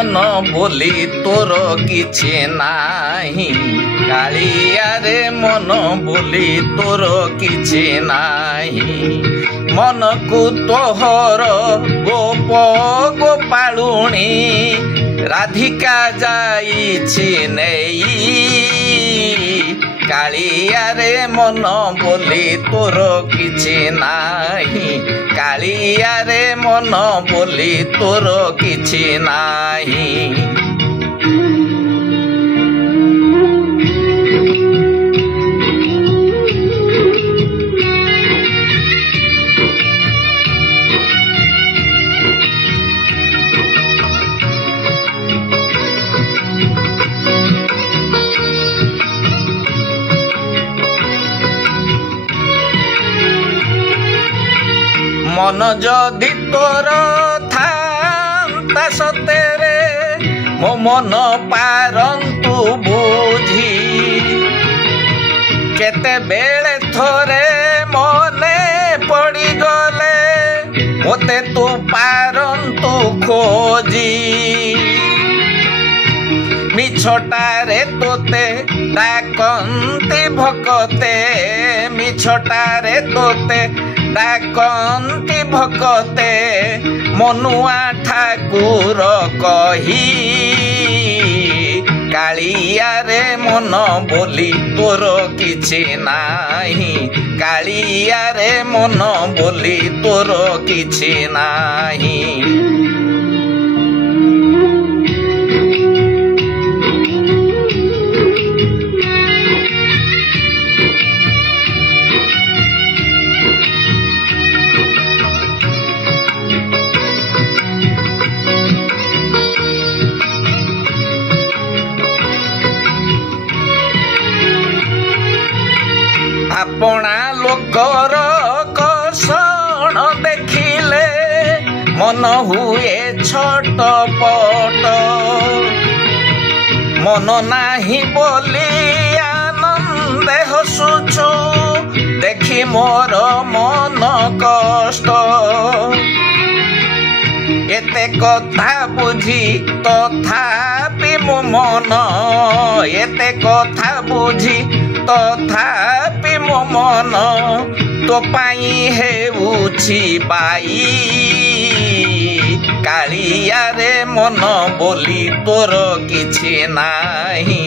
मन बोली तोर किछि नाही कालिया रे मन बोली तोर किछि नाही मन को तोहर गोप गोपालुणी राधिका जाइछि नेई कालिया रे मन बोली तोर किछि नाही कालिया रे मन बोली तोर किछि नाही मन जदि तोर थांता सतेरे मो मन पारंतु बुझी केते बेले थोरे मने पड़ी गले मोते तू पारंतु खोजी मिछटारे तोते डाकंती भकते मिछटारे तोते डाकंती भकते मनुआ ठाकुर कही कालिया रे मन बोली तोर किछि नाही कालिया रे मन बोली तोर किछि नाही अपना लोकर कषण देखिले मन हुए छटपट मन नाही बोली आनंदे हसुछु देखी मोर मन कष्ट एते कथा बुझी तथापि मो मन एते कथा बुझी तथापि मो मन तो पाई हेउछि बाई कालिया रे मन बोली तोर किछि नाही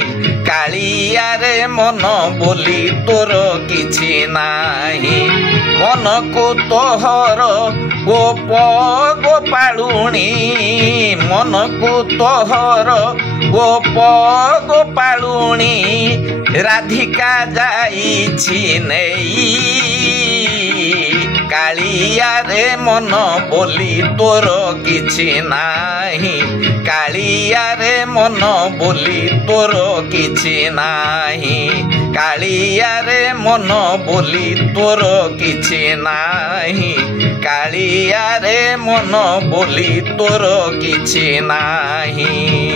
कालिया रे मन बोली तोर किछि नाही मन को तोहर गोप गोपालुणी मन को तोहर गोप गोपालुणी राधिका जाइछि नेई कालिया रे मन बोली तोर किछि नाही कालिया रे मन बोली तोर किछि नाही कालिया रे मन बोली तोर किछि नाही कालिया रे मन बोली तोर किछि नाही।